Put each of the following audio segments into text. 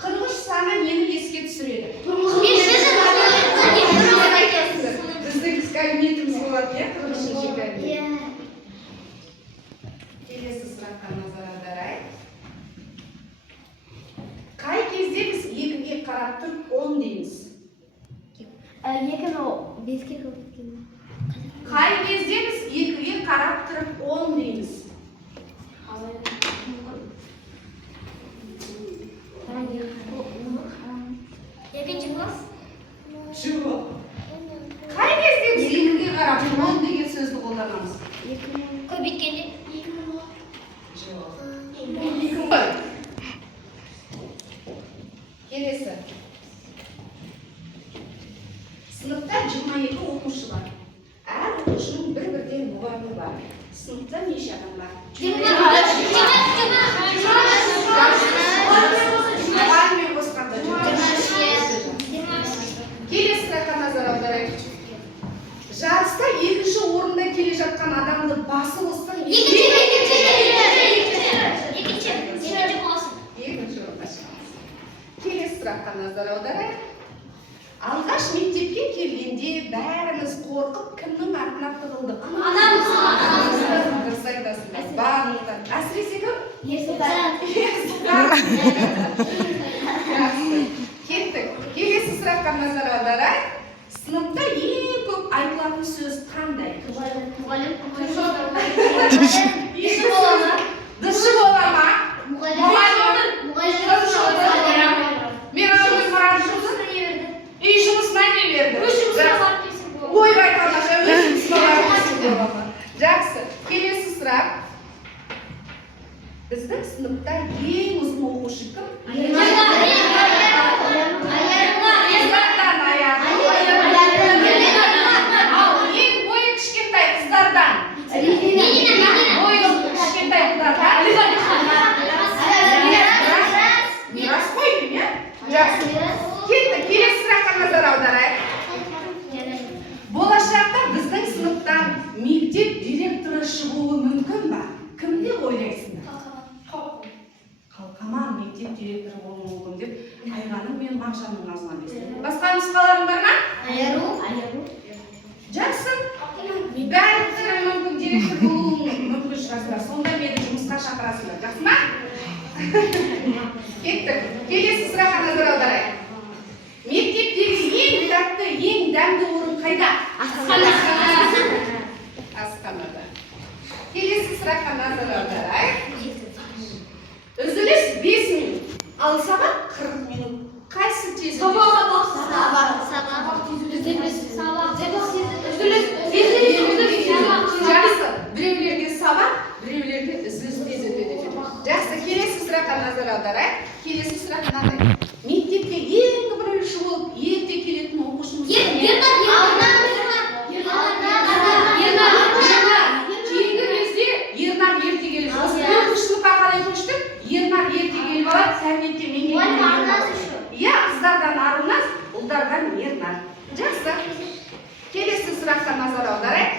Qirg'iz sani meni esga tushiradi. Bizning kabinetimiz bo'ladi, qirg'iz kabinet. Kelesi сұраққа назар аударайық. Қай кезде біз екіге қарап тұрып 10 дейміз? Қай кезде біз екіге қарап тұрып 10 дейміз? Жоқ. Қай кезде біз екіге қарап 10 деген сөзді қолданамыз? Көбейткенде. Келесі. Сыныпта 22 оқушы бар. Әр оқушының бір-бірден мұғалімі бар. Сыныпта неше адам бар? Мұғаліммен қосқанда 27. Келесі сұраққа назар аударайық. Жарыста екінші орында келе жатқан адамды басы қоссаң Екінші орынға шығамыз. Келесі сұраққа назар аударайық. Алғаш мектепке келгенде бәріміз қорқып кімнің артына тығылдық? Дұрыс айтасыңдар. Барлықтар. Әсіресе кім? Ерсұлтан. Кеттік. Келесі сұраққа назар аударайық. Сыныпта ең көп айтылатын сөз қандай? Дышы бола ма? Мен ауылын мұрат жылдың үй жұмысына не берді? Ойбай тамаша, өз жұмысына бола ма? Жақсы. Келесі сұрақ. Біздің сыныпта ең ұзын оқушы кім? Келесі сұраққа назар аударайық. Болашақта біздің сыныптан мектеп директоры шығуы мүмкін ба? Кім деп ойлайсыңдар? Қалқаман мектеп директоры болуы мүмкін деп Айғаным мен Мағжанның аузынан естідім. Басқа нұсқаларың бар ма? Айару. Жақсы. Бәрі мүмкін директор болуы мүмкін шығасыңдар. Сонда мені жұмысқа шақырасыңдар. Жақсы ма? Кеттік. Келесі сұраққа назар аударайық. Мектептегі ең тәтті, ең дәмді орын қайда? Асханада. Келесі сұраққа назар аударайық. Үзіліс 5 минут, ал сабақ 40 минут. Қайсы тез өтеді? Сабақ. Жақсы. Біреулерге сабақ, біреулерге үзіліс тез өтеді. Жақсы. Келесі сұраққа назар аударайық. Келесі сұрақ мынандай. Мектепке ең бірінші болып ерте келетін оқушымыз кім? Кейінгі кезде Ернар ерте келіп жатыр. Төртінші сыныпқа қарай көштік. Ернар ерте келіп алады, сәнетте мен келіп алады. Иә, қыздардан Арунас, ұлдардан Ернар. Жақсы. Келесі сұраққа назар аударайық.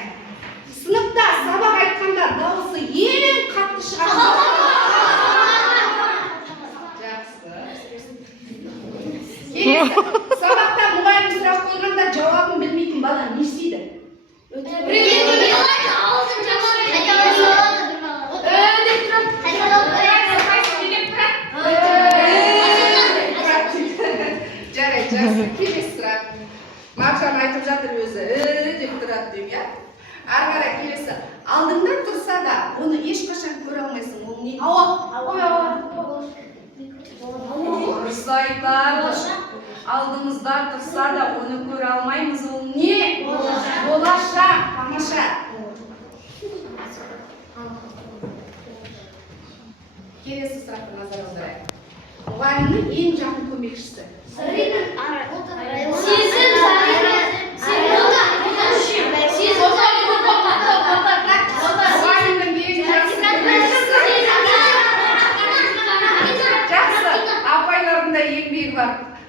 Сыныпта сабақ айтқанда дауысы ең қатты шығады. Сабақта мұғалім сұрақ қойғанда жауабын білмейтін бала не істейді? Жарайды, жақсы. Келесі сұрақ. Мағжан айтып жатыр өзі, деп тұрады деп, иә? Ары қарай келесі. Алдыңда тұрса да, оны ешқашан көре алмайсың. Ол не? Дұрыс айтады. Алдымызда тұрса да оны көре алмаймыз. Ол не? Болашақ. Тамаша. Келесі сұраққа назар аударайық. Мұғалімнің ең жақын көмекшісі.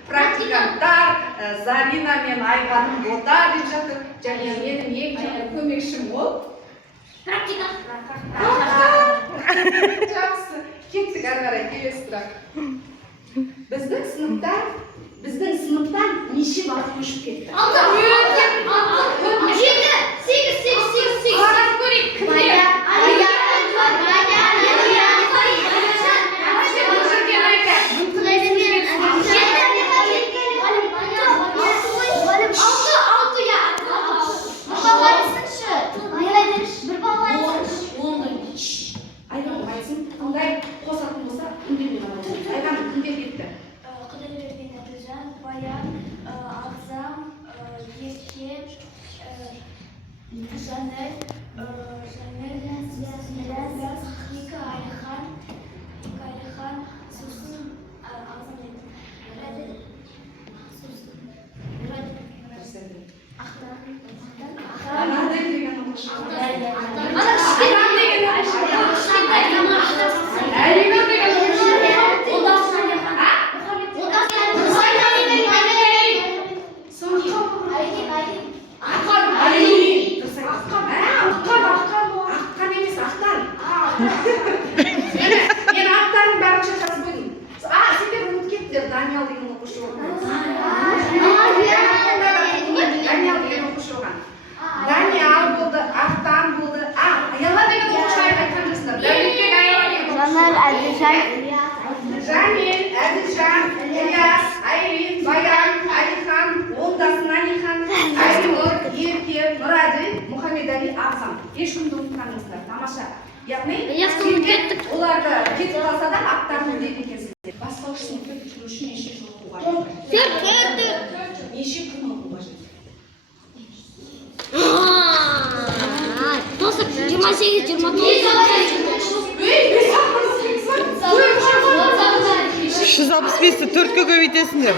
Практиканттар Зарина мен Айғаным бота деп жатыр. Және менің ең жақын көмекшім ол. Практикант. Жақсы. Кеттік. емес бірақ. Біздің сыныптан неше бала көшіп кетті? 6. 7. 8. Қарап көрейік, кімдер? Айдан айтсын, қандай қосатын болса, үндемей ғана болады. Айдан кімдер кетті? Құдайберген Әділжан, Баян, Ағзам, Ерке, Жанел, екі Әлихан, сосын Ағзам дедім. Ағадай деген оқушы. Мен аттардың бәрін жазып қойдым. Сендер ұмытып кеттіңдер, Даниял деген оқушы болған. Даниял деген оқушы болған. Даниял болды, Ақтан болды. Аяла деген оқушы айтқан жасындар. Дәулетбек Аяла деген оқушы. Жанел, Әділжан, Ілияс, Айрин, Баян, Әлихан, Олдасын Әлихан, Айнұр, Ерке, Нұрәділ, Мұхаммедәли, Ағзам. Ешкімді ұмытқаныңыздар. Тамаша. Яғни, оларды кетіп қалса да аттарын біледі екенсіздер. Бастауыш сыныпты бітіру үшін неше жыл оқуға қажет? Неше күн оқуға қажет? Достық 28-29. 365'ti 4'e көбейтесіңдер.